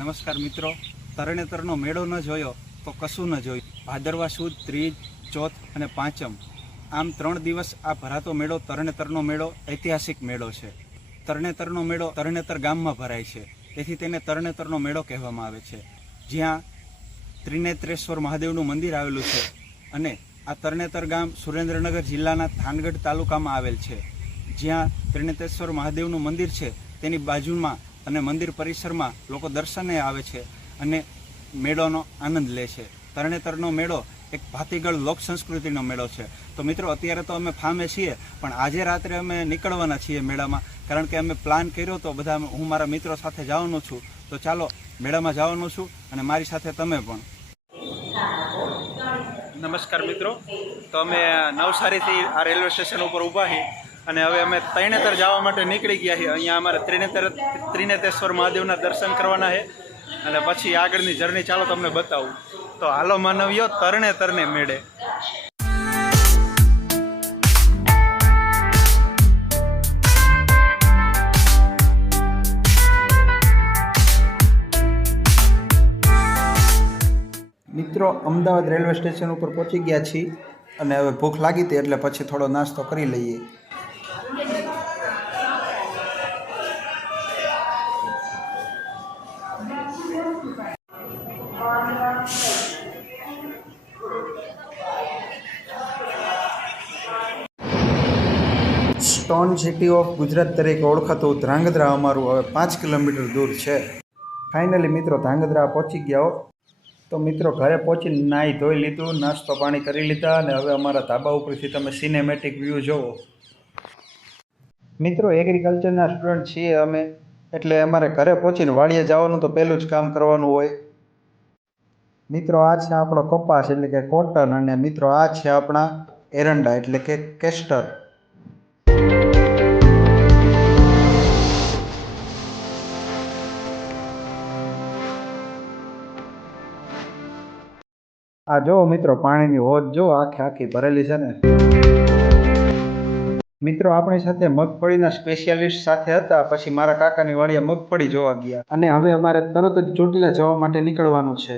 નમસ્કાર મિત્રો, તરણેતરનો મેળો ન જોયો તો કશું ન જોયું. ભાદરવા સુદ, ત્રીજ, ચોથ અને પાંચમ આમ 3 દિવસ આ ભરાતો મેળો તરણેતરનો મેળો ઐતિહાસિક મેળો છે. તરણેતરનો મેળો તરણેતર ગામમાં ભરાય છે, તેથી તેને તરણેતરનો મેળો કહેવામાં આવે છે. જ્યાં ત્રિનેત્રેશ્વર મહાદેવનું મંદિર આવેલું છે અને આ તરણેતર ગામ સુરેન્દ્રનગર જિલ્લાના થાનગઢ તાલુકામાં આવેલ છે. જ્યાં ત્રિનેત્રેશ્વર મહાદેવનું મંદિર છે તેની બાજુમાં અને મંદિર પરિસરમાં લોકો દર્શને આવે છે અને મેળોનો આનંદ લે છે. તરણેતરનો મેળો એક ભાતીગળ લોક સંસ્કૃતિનો મેળો છે. તો મિત્રો, અત્યારે તો અમે ફામે છીએ, પણ આજે રાત્રે અમે નીકળવાના છીએ મેળામાં, કારણ કે અમે પ્લાન કર્યો તો બધા. હું મારા મિત્રો સાથે જવાનો છું, તો ચાલો મેળામાં જવાનું છું અને મારી સાથે તમે પણ. નમસ્કાર મિત્રો, તો અમે નવસારીથી આ રેલવે સ્ટેશન ઉપર ઊભા છીએ અને હવે અમે તરણેતર જવા માટે નીકળી ગયા છીએ. અહીંયા અમારે ત્રિનેત્રેશ્વર મહાદેવના દર્શન કરવાના છે અને પછી આગળની જર્ની ચાલો તમને બતાવું. તો હાલો માનવીઓ, તરણેતરને મેળે. મિત્રો, અમદાવાદ રેલવે સ્ટેશન ઉપર પહોંચી ગયા છીએ અને હવે ભૂખ લાગી હતી એટલે પછી થોડો નાસ્તો કરી લઈએ. સ્ટોન સિટી ઓફ ગુજરાત તરીકે ઓળખાતું ધ્રાંગધ્રા અમારું હવે 5 કિલોમીટર દૂર છે. ફાઇનલી મિત્રો ધ્રાંગધ્રા પહોંચી ગયા હો. તો મિત્રો, ઘરે પહોંચીને નાહી ધોઈ લીધું, નાસ્તો પાણી કરી લીધા અને હવે અમારા ધાબા ઉપરથી તમે સિનેમેટિક વ્યૂ જોવો. મિત્રો, એગ્રીકલ્ચરના સ્ટુડન્ટ છીએ અમે, એટલે અમારે ઘરે પહોંચીને વાડીએ જવાનું તો પહેલું જ કામ કરવાનું હોય. મિત્રો, આ છે આપણો કપાસ એટલે કે કોટન, અને મિત્રો આ છે આપણા એરંડા એટલે કે કેસ્ટર. આ જો મિત્રો, પાણીની હોજ જો આખી ભરેલી છે ને. મિત્રો, આપણી સાથે મગફળીના સ્પેશિયાલિસ્ટ સાથે હતા, પછી મારા કાકાની વાડીએ મગફળી જોવા ગયા અને હવે અમારે તરત જ ચોટીલા જવા માટે નીકળવાનું છે.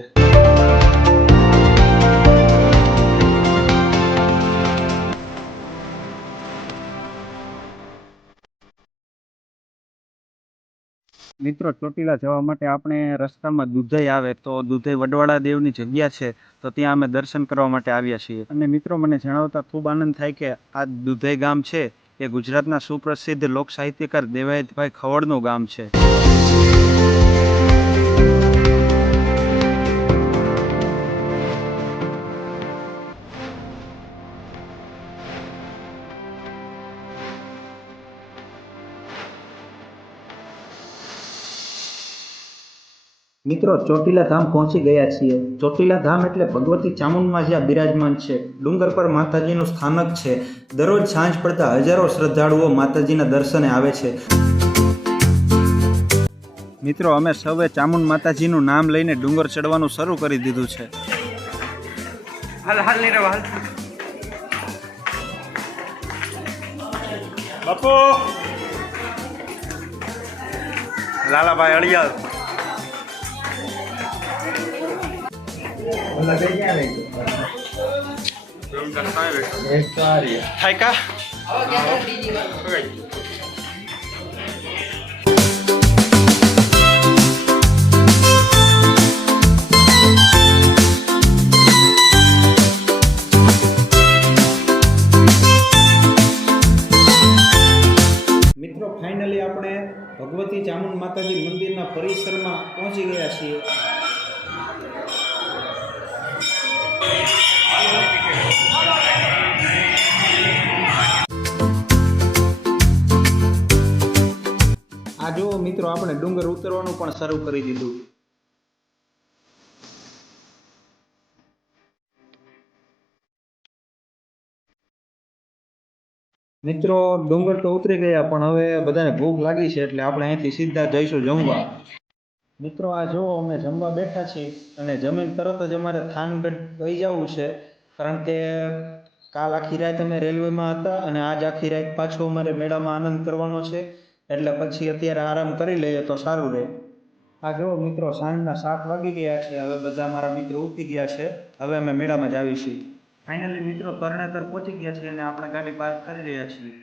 મિત્રો, ચોટીલા જવા માટે આપણે રસ્તામાં દુધઈ આવે તો દુધઈ વડવાળા દેવની જગ્યા છે, તો ત્યાં અમે દર્શન કરવા માટે આવ્યા છીએ. અને મિત્રો, મને જણાવતા ખૂબ આનંદ થાય કે આ દુધઈ ગામ છે એ ગુજરાતના સુપ્રસિદ્ધ લોક સાહિત્યકાર દેવાયતભાઈ ખવડનું ગામ છે. મિત્રો, ચોટીલા ધામ પહોંચી ગયા છીએ. ચોટીલા ધામ એટલે ભગવતી ચામુંડમાં જ્યાં બિરાજમાન છે. ડુંગર પર માતાજીનું સ્થાનક છે. દરરોજ સાંજ પડતા હજારો શ્રદ્ધાળુઓ માતાજીના દર્શને આવે છે. મિત્રો, અમે સૌએ ચામુંડ માતાજીનું નામ લઈને ડુંગર ચડવાનું શરૂ કરી દીધું છે. બાપુ લાલાભાઈ અળિયાલ થાય કા મિત્રો, ફાઇનલી આપણે ભગવતી ચામુંડ માતાજી મંદિરના પરિસરમાં પહોંચી ગયા છીએ. મિત્રો આપણે ડુંગર ઉતરવાનું પણ શરૂ કરી દીધું. મિત્રો ડુંગર તો ઉતરી ગયા, પણ હવે બધાને ભૂખ લાગી છે એટલે આપણે અહીંથી સીધા જઈશું જમવા. મિત્રો આ જો અમે જમવા બેઠા છીએ અને જમીન તરત જ અમારે થાનગઢ વહી જવું છે, કારણ કે કાલ આખી રાત અમે રેલવેમાં હતા અને આજ આખી રાત પાછું અમારે મેળામાં આનંદ કરવાનો છે, એટલે પછી અત્યારે આરામ કરી લઈએ તો સારું રહે. આ જો મિત્રો સાંજના 7 વાગી ગયા છે. હવે બધા મારા મિત્રો ઉઠી ગયા છે. હવે અમે મેળામાં જ આવીશું. ફાઇનલી મિત્રો તરણેતર પહોંચી ગયા છીએ અને આપણે ગાડી પાર્ક કરી રહ્યા છીએ.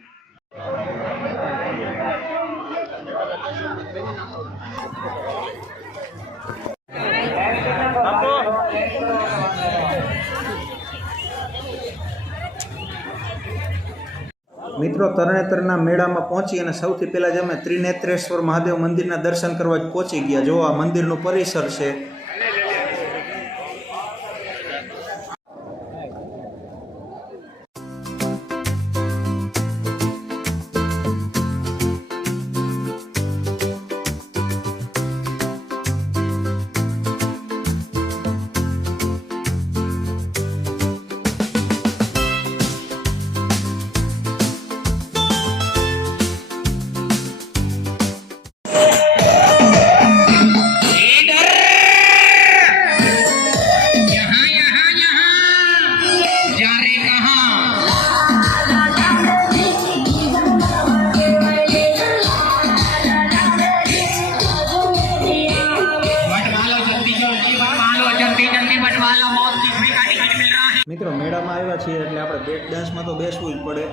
મિત્રો તરણેતરના મેળામાં પહોંચી અને સૌથી પહેલાં જ અમે ત્રિનેત્રેશ્વર મહાદેવ મંદિરના દર્શન કરવા જ પહોંચી ગયા. જો આ મંદિરનું પરિસર છે. મિત્રો મેળામાં આવ્યા છીએ એટલે આપણે બ્રેક ડાન્સમાં તો બેસવું જ પડે.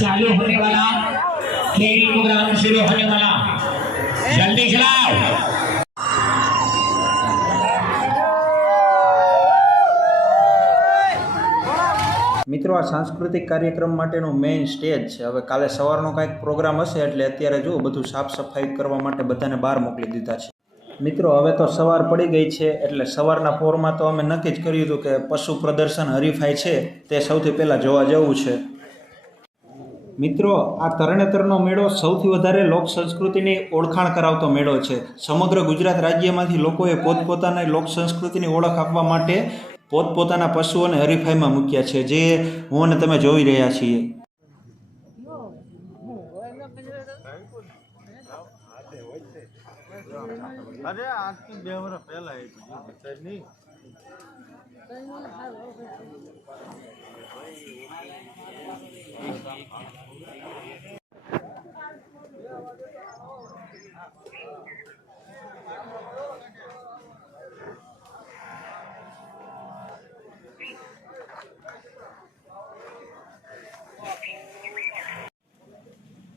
चालू होने वाला खेल प्रोग्राम शुरू होने वाला, जल्दी चलाओ। મિત્રો, આ સાંસ્કૃતિક કાર્યક્રમ માટેનો મેઇન સ્ટેજ છે. હવે કાલે સવારનો કાંઈક પ્રોગ્રામ હશે એટલે અત્યારે જુઓ બધું સાફ સફાઈ કરવા માટે બધાને બહાર મોકલી દીધા છે. મિત્રો, હવે તો સવાર પડી ગઈ છે એટલે સવારના પોરમાં તો અમે નક્કી જ કર્યું હતું કે પશુ પ્રદર્શન હરીફાઈ છે તે સૌથી પહેલાં જોવા જવું છે. મિત્રો, આ તરણેતરનો મેળો સૌથી વધારે લોક સંસ્કૃતિની ઓળખાણ કરાવતો મેળો છે. સમગ્ર ગુજરાત રાજ્યમાંથી લોકોએ પોતપોતાની લોક સંસ્કૃતિની ઓળખ આપવા માટે પોતપોતાના પશુઓને હરીફાઈમાં મૂક્યા છે, જે હું અને તમે જોઈ રહ્યા છીએ. અરે આજથી 2 વર્ષ પહેલા નહીં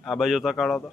આ બાજુ તકાળો તો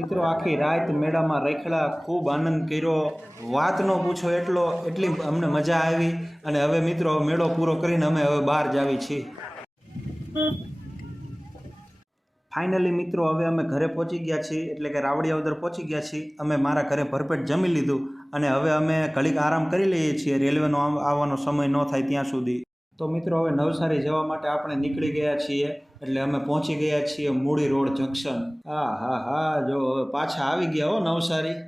મિત્રો, આખી રાત મેળામાં રખડા, ખૂબ આનંદ કર્યો. વાત ન પૂછો એટલી અમને મજા આવી. અને હવે મિત્રો મેળો પૂરો કરીને અમે હવે બહાર જ આવી છીએ. ફાઇનલી મિત્રો હવે અમે ઘરે પહોંચી ગયા છીએ, એટલે કે રાવડિયાવદર પહોંચી ગયા છીએ. અમે મારા ઘરે ભરપેટ જમી લીધું અને હવે અમે ઘડીક આરામ કરી લઈએ છીએ રેલવેનો આવવાનો સમય ન થાય ત્યાં સુધી. તો મિત્રો હવે નવસારી જવા માટે આપણે નીકળી ગયા છીએ, એટલે અમે પહોંચી ગયા છીએ મૂળી રોડ જંકશન. હા, જો હવે પાછા આવી ગયા હો નવસારી.